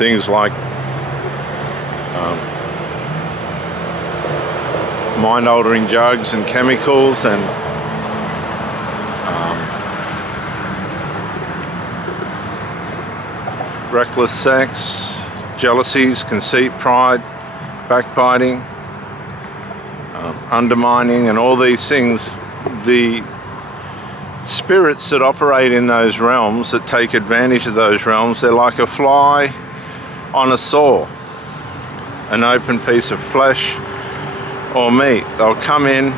things like mind-altering drugs and chemicals, and reckless sex, jealousies, conceit, pride, backbiting, undermining, and all these things. The spirits that operate in those realms, that take advantage of those realms, they're like a fly on a saw, an open piece of flesh or meat. They'll come in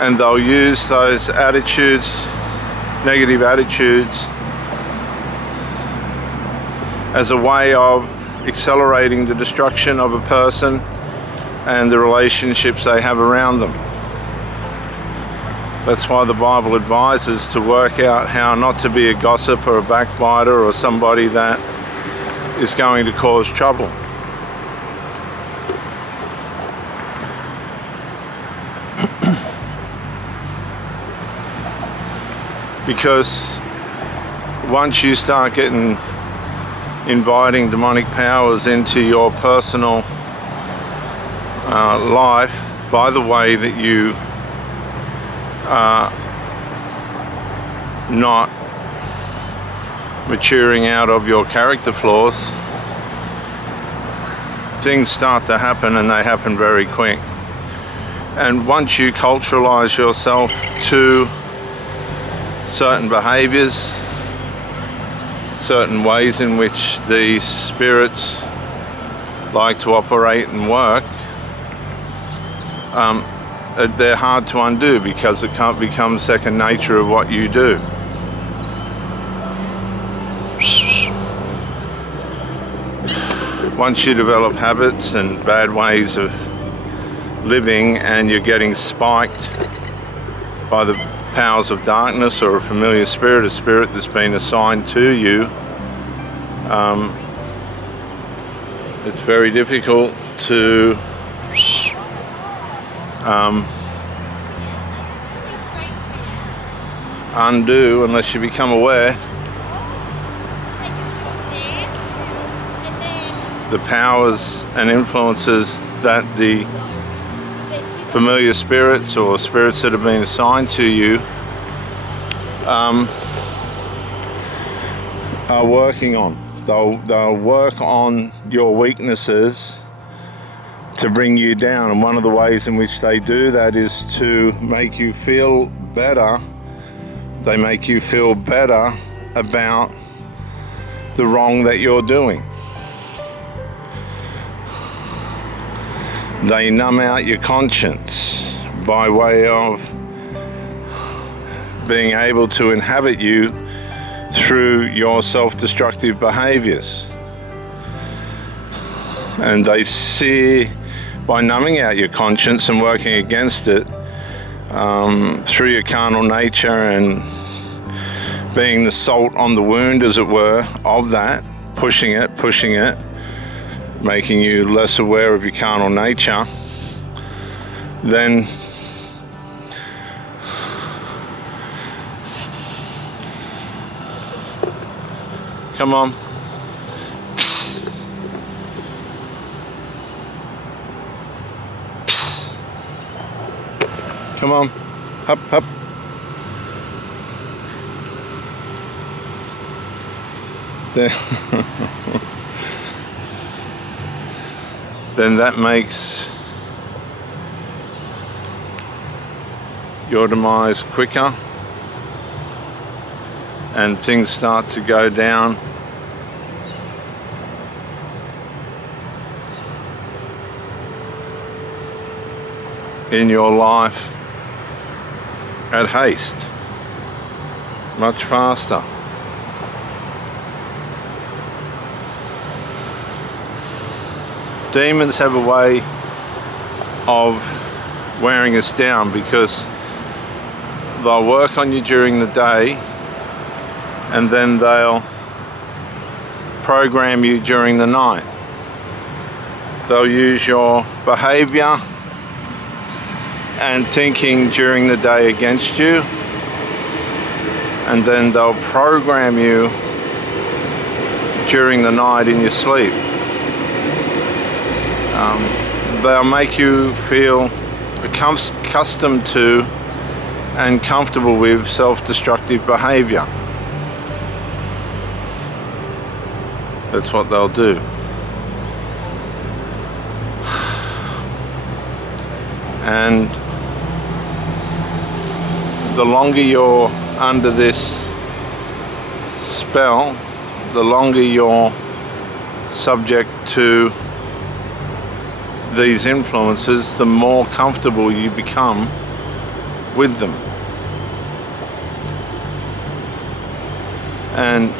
and they'll use those attitudes, negative attitudes, as a way of accelerating the destruction of a person and the relationships they have around them. That's why the Bible advises to work out how not to be a gossip or a backbiter or somebody that is going to cause trouble. Because once you start inviting demonic powers into your personal life by the way that you are not maturing out of your character flaws, things start to happen, and they happen very quick. And once you culturalize yourself to certain behaviors, certain ways in which these spirits like to operate and work, they're hard to undo, because it can't become second nature of what you do. Once you develop habits and bad ways of living, and you're getting spiked by the powers of darkness or a familiar spirit, a spirit that's been assigned to you, it's very difficult to undo unless you become aware the powers and influences that the familiar spirits or spirits that have been assigned to you are working on. They'll work on your weaknesses to bring you down, and one of the ways in which they do that is to make you feel better. They make you feel better about the wrong that you're doing. They numb out your conscience by way of being able to inhabit you through your self-destructive behaviors. And they see, by numbing out your conscience and working against it through your carnal nature and being the salt on the wound, as it were, of that, pushing it, making you less aware of your carnal nature, then come on. Psst. Psst. Come on. Up, up. There. Then that makes your demise quicker, and things start to go down in your life at haste, much faster. Demons have a way of wearing us down, because they'll work on you during the day and then they'll program you during the night. They'll use your behavior and thinking during the day against you, and then they'll program you during the night in your sleep. They'll make you feel accustomed to and comfortable with self-destructive behavior. That's what they'll do. And the longer you're under this spell, the longer you're subject to these influences, the more comfortable you become with them. And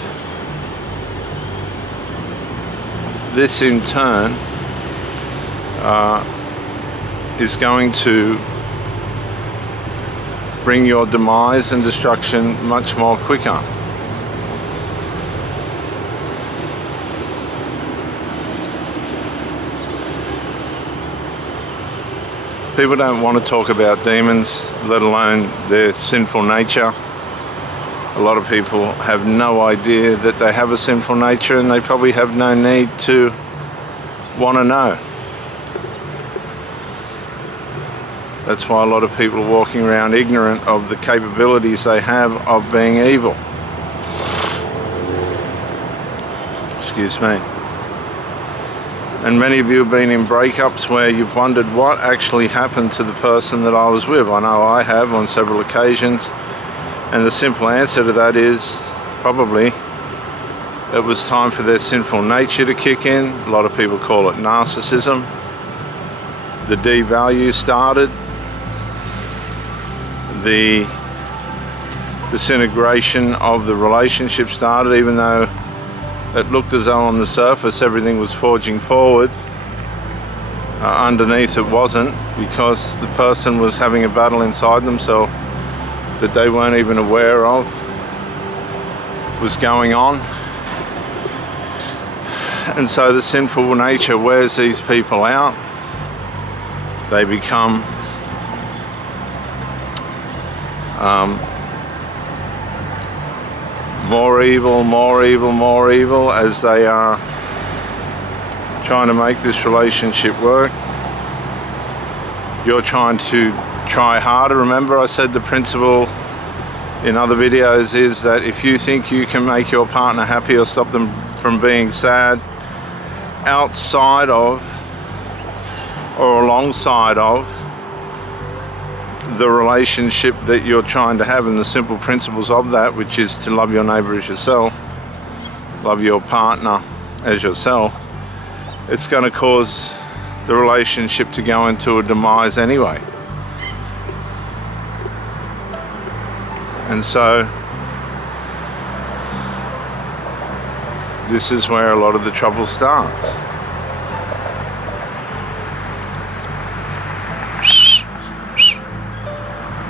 this in turn is going to bring your demise and destruction much more quicker. People don't want to talk about demons, let alone their sinful nature. A lot of people have no idea that they have a sinful nature, and they probably have no need to want to know. That's why a lot of people are walking around ignorant of the capabilities they have of being evil. Excuse me. And many of you have been in breakups where you've wondered what actually happened to the person that I was with. I know I have on several occasions. And the simple answer to that is probably it was time for their sinful nature to kick in. A lot of people call it narcissism. The devalue started. The disintegration of the relationship started, even though it looked as though on the surface everything was forging forward. Underneath it wasn't, because the person was having a battle inside themselves that they weren't even aware of was going on. And so the sinful nature wears these people out. They become more evil, more evil, more evil as they are trying to make this relationship work. You're trying to try harder. Remember, I said the principle in other videos is that if you think you can make your partner happy or stop them from being sad outside of or alongside of the relationship that you're trying to have, and the simple principles of that, which is to love your neighbor as yourself, love your partner as yourself, it's going to cause the relationship to go into a demise anyway. And so this is where a lot of the trouble starts.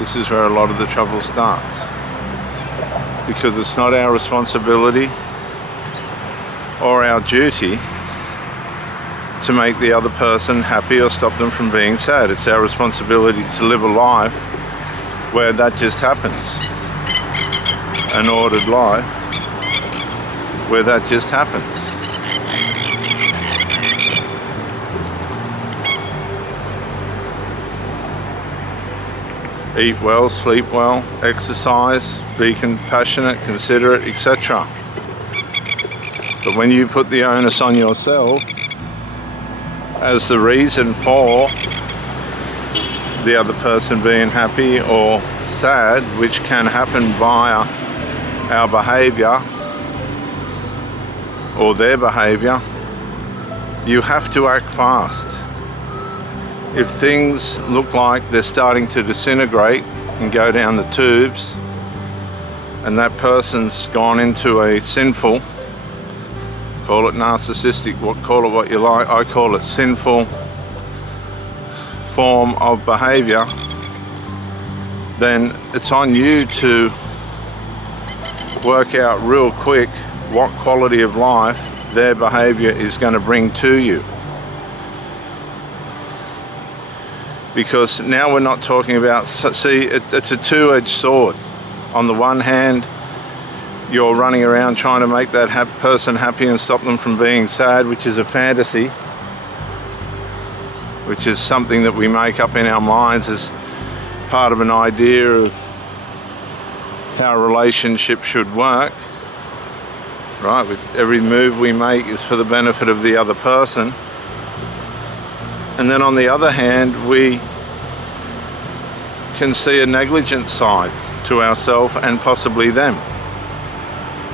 This is where a lot of the trouble starts. Because it's not our responsibility or our duty to make the other person happy or stop them from being sad. It's our responsibility to live a life where that just happens. An ordered life where that just happens. Eat well, sleep well, exercise, be compassionate, considerate, etc. But when you put the onus on yourself as the reason for the other person being happy or sad, which can happen via our behavior or their behavior, you have to act fast. If things look like they're starting to disintegrate and go down the tubes, and that person's gone into a sinful, call it narcissistic, call it what you like, I call it sinful form of behavior, then it's on you to work out real quick what quality of life their behavior is going to bring to you. Because now we're not talking about, see, it's a two-edged sword. On the one hand, you're running around trying to make that person happy and stop them from being sad, which is a fantasy, which is something that we make up in our minds as part of an idea of how a relationship should work, right? Every move we make is for the benefit of the other person. And then on the other hand, we can see a negligent side to ourselves and possibly them.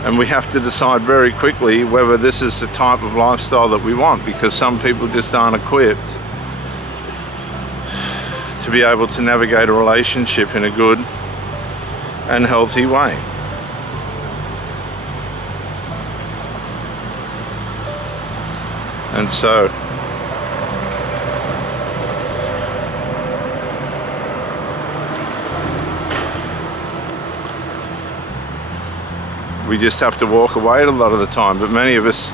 And we have to decide very quickly whether this is the type of lifestyle that we want, because some people just aren't equipped to be able to navigate a relationship in a good and healthy way. And so we just have to walk away a lot of the time. But many of us,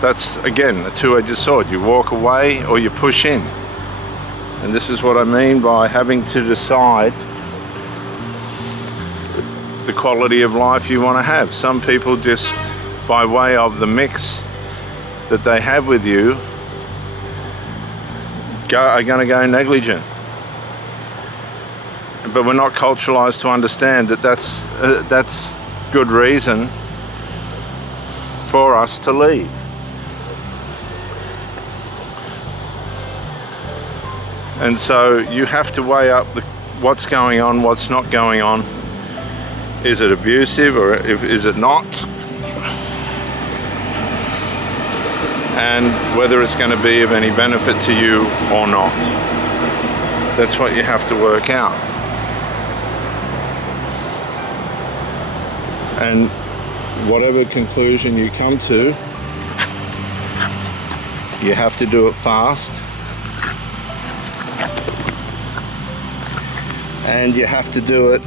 that's again a two-edged sword. You walk away or you push in. And this is what I mean by having to decide the quality of life you want to have. Some people just, by way of the mix that they have with you, are going to go negligent. But we're not culturalized to understand that that's good reason for us to leave. And so you have to weigh up what's going on, what's not going on. Is it abusive or is it not? And whether it's going to be of any benefit to you or not. That's what you have to work out. And whatever conclusion you come to, you have to do it fast. And you have to do it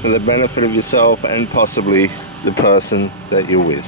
for the benefit of yourself and possibly the person that you're with.